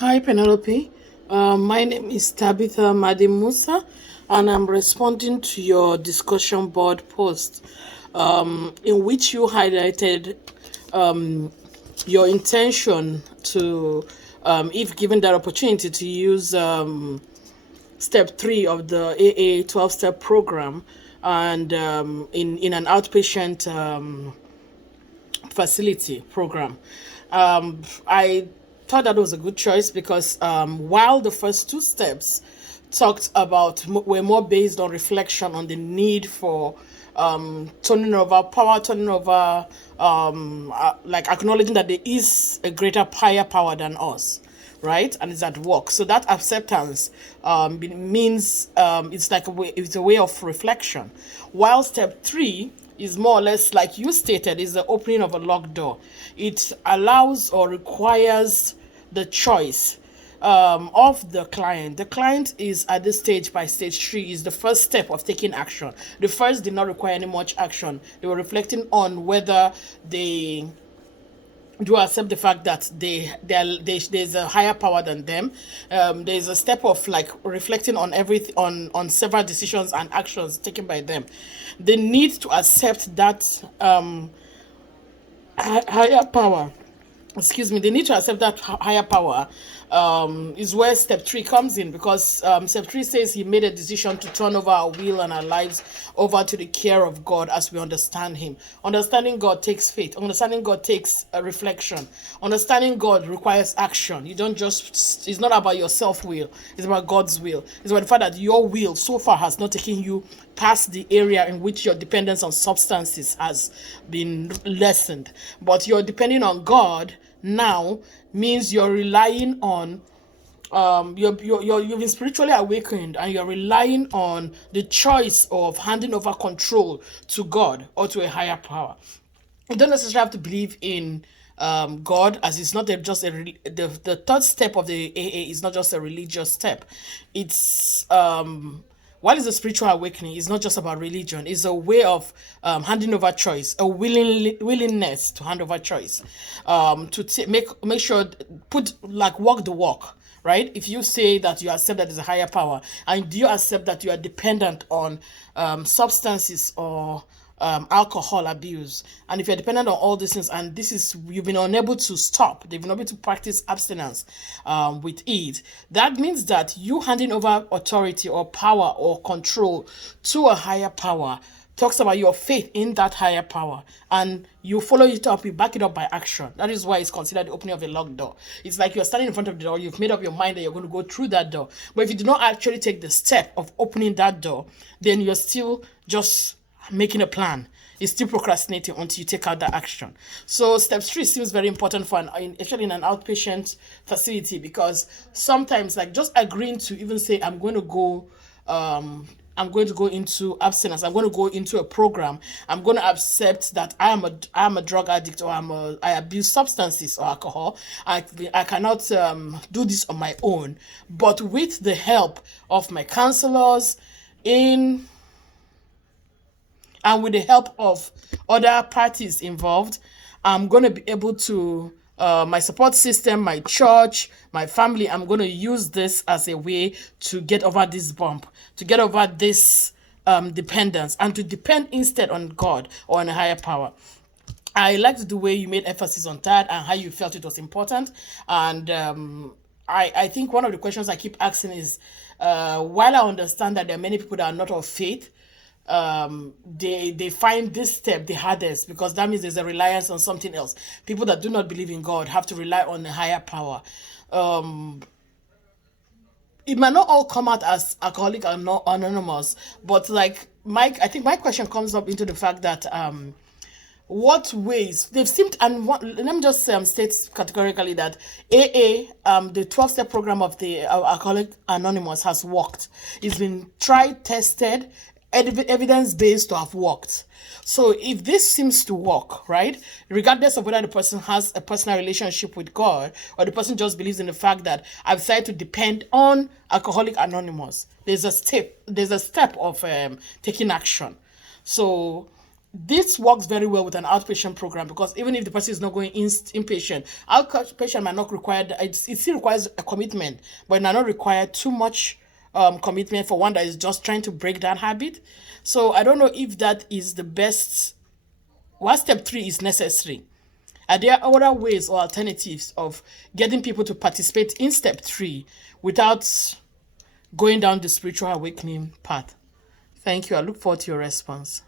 Hi, Penelope. My name is Tabitha Musa, and I'm responding to your discussion board post in which you highlighted your intention to, if given that opportunity, to use step three of the AA 12-step program and in an outpatient facility program. I thought that was a good choice because while the first two steps talked about were more based on reflection on the need for turning over power, turning over like acknowledging that there is a greater higher power than us, right, and it's at work. So that acceptance means it's a way of reflection, while step three is more or less like you stated, is the opening of a locked door. It allows or requires the choice of the client. The client is at this stage by stage three is the first step of taking action. The first did not require any much action. They were reflecting on whether they do accept the fact that there's a higher power than them. There's a step of like reflecting on everything on several decisions and actions taken by them. They need to accept that higher power. Excuse me. They need to accept that higher power. Is where step three comes in, because step three says he made a decision to turn over our will and our lives over to the care of God as we understand Him. Understanding God takes faith. Understanding God takes a reflection. Understanding God requires action. You don't just. It's not about your self will. It's about God's will. It's about the fact that your will so far has not taken you past the area in which your dependence on substances has been lessened, but you're depending on God now means you're relying on you've been spiritually awakened, and you're relying on the choice of handing over control to God or to a higher power. You don't necessarily have to believe in God, as it's not just the third step of the AA is not just a religious step. It's while it's a spiritual awakening, it's not just about religion. It's a way of handing over choice, a willingness to hand over choice, make sure put like walk the walk. Right? If you say that you accept that there's a higher power, and do you accept that you are dependent on substances or alcohol abuse, and if you're dependent on all these things, and this is you've been unable to stop, they've been able to practice abstinence with it, that means that you handing over authority or power or control to a higher power talks about your faith in that higher power, and you follow it up, you back it up by action. That is why it's considered the opening of a locked door. It's like you're standing in front of the door, you've made up your mind that you're going to go through that door, but if you do not actually take the step of opening that door, then you're still just making a plan. Is still procrastinating until you take out that action. So step three seems very important for especially in an outpatient facility, because sometimes like just agreeing to even say I'm going to go into abstinence. I'm going to go into a program. I'm going to accept that I am a drug addict, or I abuse substances or alcohol. I cannot do this on my own, but with the help of my counselors in and with the help of other parties involved, I'm going to be able to, my support system, my church, my family, I'm going to use this as a way to get over this bump, to get over this dependence, and to depend instead on God or on a higher power. I liked the way you made emphasis on that and how you felt it was important. And I think one of the questions I keep asking is, while I understand that there are many people that are not of faith, they find this step the hardest, because that means there's a reliance on something else. People that do not believe in God have to rely on a higher power. It might not all come out as alcoholic or not anonymous, but like Mike, I think my question comes up into the fact that what ways they've seemed, and let me just state categorically that AA, the 12-step program of the Alcoholic Anonymous, has worked. It's been tried, tested, evidence-based to have worked. So if this seems to work, right, regardless of whether the person has a personal relationship with God or the person just believes in the fact that I've decided to depend on Alcoholic Anonymous, there's a step of taking action. So this works very well with an outpatient program, because even if the person is not going inpatient, outpatient might not require, it still requires a commitment, but it might not require too much commitment for one that is just trying to break that habit. So I don't know if that is the best. What step three is necessary? Are there other ways or alternatives of getting people to participate in step three without going down the spiritual awakening path? Thank you. I look forward to your response.